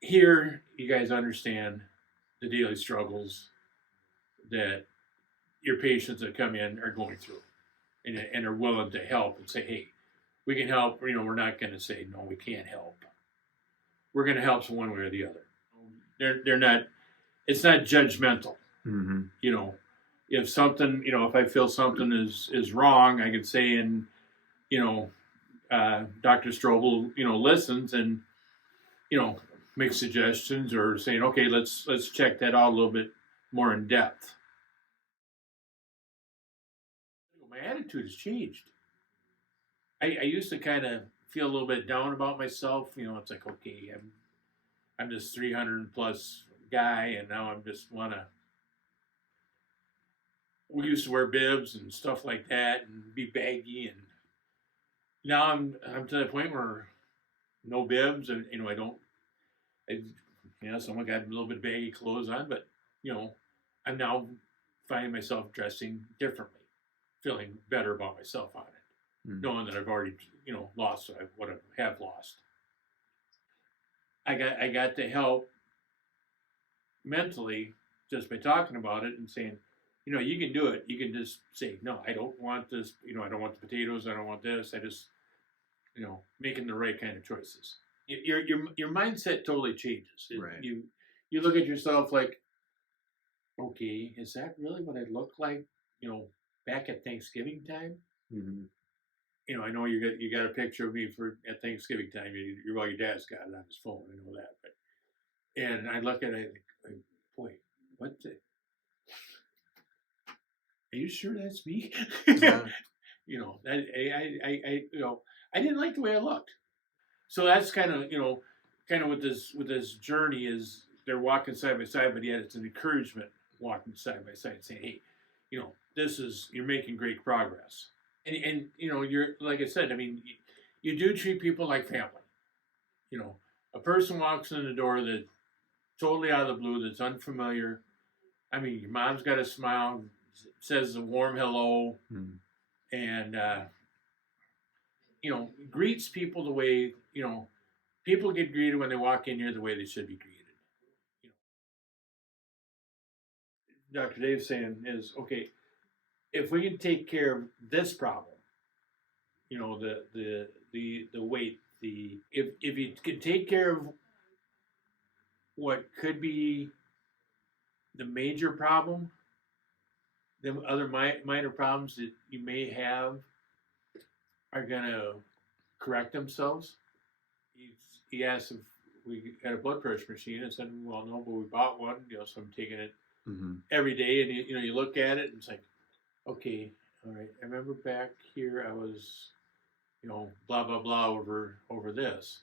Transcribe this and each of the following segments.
here you guys understand the daily struggles that your patients that come in are going through, and are willing to help and say, hey, we can help. We're not going to say no, we can't help. We're going to help one way or the other. They're not. It's not judgmental. Mm-hmm. If something, if I feel something is wrong, I can say, and Dr. Strobel, listens and make suggestions or saying, okay, let's check that out a little bit more in depth. My attitude has changed. I used to kind of feel a little bit down about myself. It's like, okay, I'm this 300 plus guy, and now I'm just wanna. We used to wear bibs and stuff like that, and be baggy, and now I'm to the point where no bibs, and I don't. Someone got a little bit of baggy clothes on, but I'm now finding myself dressing differently, feeling better about myself on it, knowing that I've already lost what I have lost. I got the help mentally just by talking about it and saying, you can do it. You can just say, no, I don't want this. I don't want the potatoes. I don't want this. I just, making the right kind of choices. Your mindset totally changes. Right. You look at yourself like, okay, is that really what I look like? Back at Thanksgiving time. Mm-hmm. I know you got a picture of me at Thanksgiving time. Your dad's got it on his phone. I know that, and I look at it like, boy, what the? Are you sure that's me? Yeah. I didn't like the way I looked. So that's kind of with this journey is they're walking side by side, but yet it's an encouragement walking side by side, saying, hey, you're making great progress, and you're like I said, I mean, you do treat people like family. A person walks in the door that totally out of the blue, that's unfamiliar. I mean, your mom's got a smile, says a warm hello, and greets people the way people get greeted when they walk in here the way they should be greeted. Dr. Dave's saying is, okay, if we can take care of this problem, the weight, if you can take care of what could be the major problem, the other minor problems that you may have are going to correct themselves. He asked if we had a blood pressure machine. I said, well, no, but we bought one, so I'm taking it every day. And, you look at it and it's like, okay, all right, I remember back here I was, blah, blah, blah over this.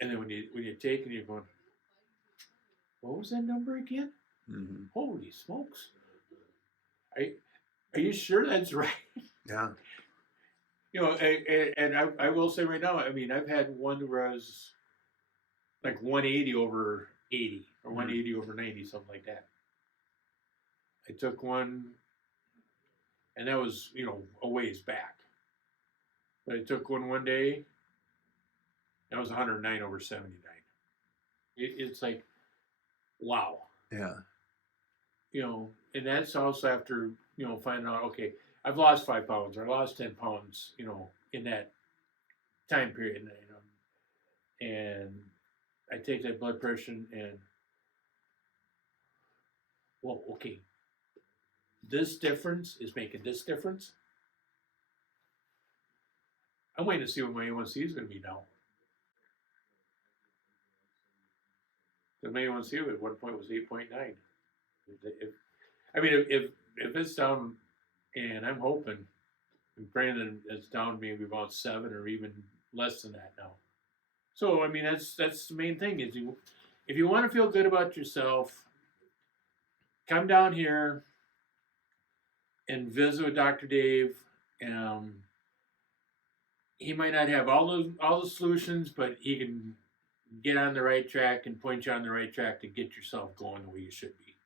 And then when you take it, you're going, what was that number again? Mm-hmm. Holy smokes. Are you sure that's right? Yeah. And I will say right now, I mean, I've had one where I was like 180 over 80 or 180 over 90, something like that. I took one, and that was, a ways back. But I took one day, that was 109 over 79. It's like, wow. Yeah. And that's also after, finding out, okay, I've lost 5 pounds or I lost 10 pounds, in that time period. And I take that blood pressure and, well, okay, this difference is making this difference. I'm waiting to see what my A1C is going to be now. The my A1C at one point was 8.9. If it's down, and I'm hoping and praying that it's down maybe about 7 or even less than that now. So I mean that's the main thing is if you want to feel good about yourself, come down here and visit with Dr. Dave. He might not have all the solutions, but he can get on the right track and point you on the right track to get yourself going the way you should be.